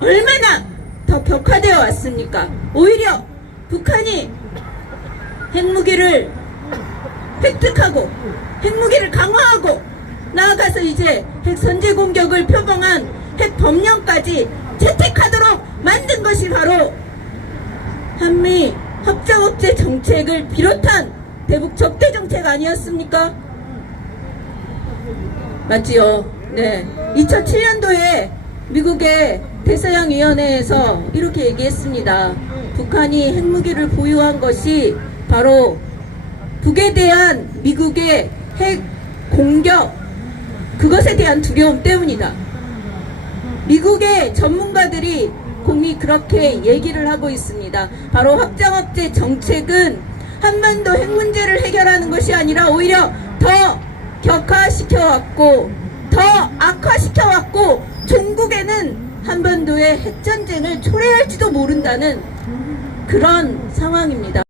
얼마나 더 격화되어 왔습니까? 오히려 북한이 핵무기를 획득하고 핵무기를 강화하고 나아가서 이제 핵 선제 공격을 표방한 핵 법령까지 채택하도록 만든 것이 바로 한미 협정업체 정책을 비롯한 대북 적대 정책 아니었습니까? 맞지요? 네. 2007년도에 미국의 대서양 위원회에서 이렇게 얘기했습니다. 북한이 핵무기를 보유한 것이 바로 북에 대한 미국의 핵 공격 그것에 대한 두려움 때문이다. 미국의 전문가들이 공이 그렇게 얘기를 하고 있습니다. 바로 확장업체 정책은 한반도 핵 문제를 해결하는 것이 아니라 오히려 더 격화시켜왔고 한반도의 핵전쟁을 초래할지도 모른다는 그런 상황입니다.